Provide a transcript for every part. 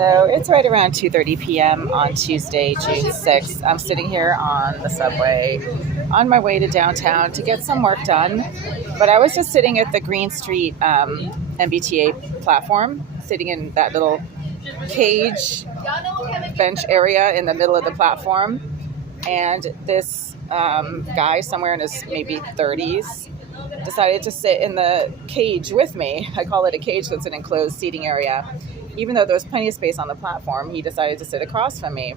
So it's right around 2:30 p.m. on Tuesday, June 6th. I'm sitting here on the subway on my way to downtown to get some work done. But I was just sitting at the Green St MBTA platform, sitting in that little cage bench area in the middle of the platform. And this guy, somewhere in his maybe 30s, decided to sit in the cage with me. I call it a cage, so it's an enclosed seating area. Even though there was plenty of space on the platform, he decided to sit across from me.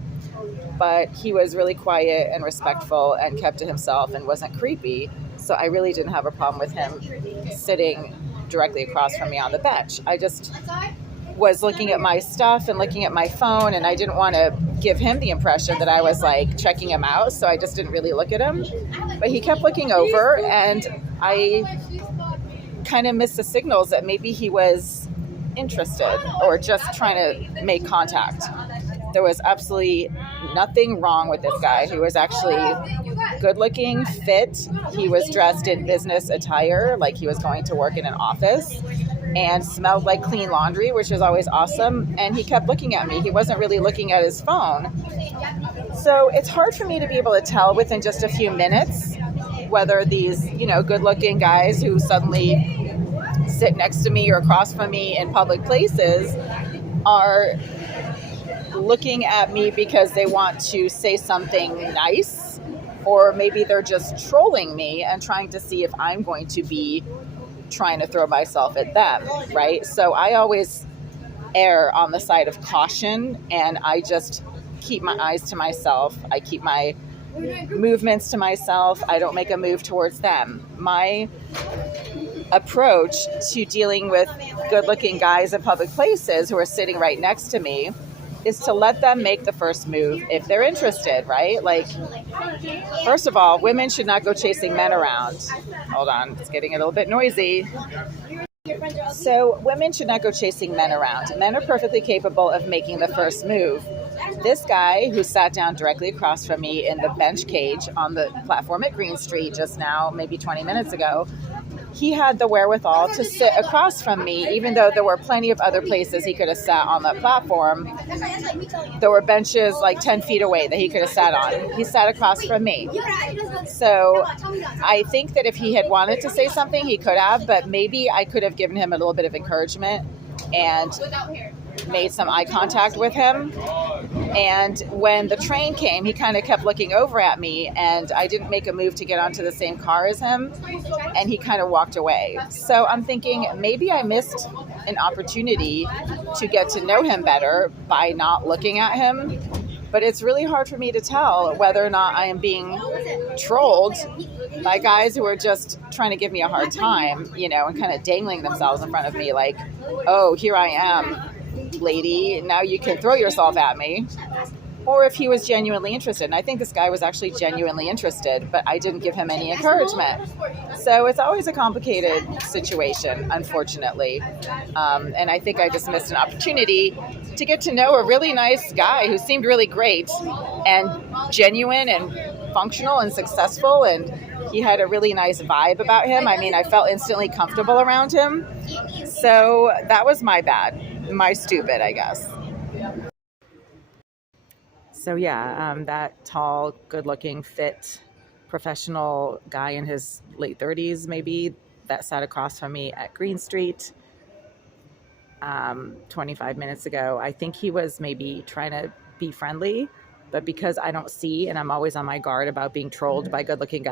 But he was really quiet and respectful and kept to himself and wasn't creepy. So I really didn't have a problem with him sitting directly across from me on the bench. I just was looking at my stuff and looking at my phone, and I didn't want to give him the impression that I was like checking him out, so I just didn't really look at him. But he kept looking over, and I kind of missed the signals that maybe he was interested or just trying to make contact. There was absolutely nothing wrong with this guy. He was actually good looking, fit. He was dressed in business attire, like he was going to work in an office, and smelled like clean laundry, which is always awesome. And he kept looking at me. He wasn't really looking at his phone. So it's hard for me to be able to tell within just a few minutes whether these, good looking guys who suddenly sit next to me or across from me in public places are looking at me because they want to say something nice, or maybe they're just trolling me and trying to see if I'm going to be trying to throw myself at them, right? So I always err on the side of caution, and I just keep my eyes to myself. I keep my movements to myself. I don't make a move towards them. My approach to dealing with good-looking guys in public places who are sitting right next to me is to let them make the first move if they're interested, right? Like, first of all, women should not go chasing men around. Hold on, it's getting a little bit noisy. So women should not go chasing men around. Men are perfectly capable of making the first move. This guy who sat down directly across from me in the bench cage on the platform at Green Street just now, maybe 20 minutes ago, he had the wherewithal to sit across from me, even though there were plenty of other places he could have sat on that platform. There were benches like 10 feet away that he could have sat on. He sat across from me. So I think that if he had wanted to say something, he could have, but maybe I could have given him a little bit of encouragement and made some eye contact with him. And when the train came, he kind of kept looking over at me, and I didn't make a move to get onto the same car as him, and he kind of walked away. So I'm thinking maybe I missed an opportunity to get to know him better by not looking at him. But it's really hard for me to tell whether or not I am being trolled by guys who are just trying to give me a hard time, and kind of dangling themselves in front of me like, oh, here I am, lady, now you can throw yourself at me. Or if he was genuinely interested. And I think this guy was actually genuinely interested, but I didn't give him any encouragement. So it's always a complicated situation, unfortunately. And I think I just missed an opportunity to get to know a really nice guy who seemed really great and genuine and functional and successful. And he had a really nice vibe about him. I mean, I felt instantly comfortable around him. So that was my bad, my stupid, I guess. So yeah, that tall, good-looking, fit, professional guy in his late 30s, maybe, that sat across from me at Green Street 25 minutes ago. I think he was maybe trying to be friendly, but because I don't see, and I'm always on my guard about being trolled by good-looking guys,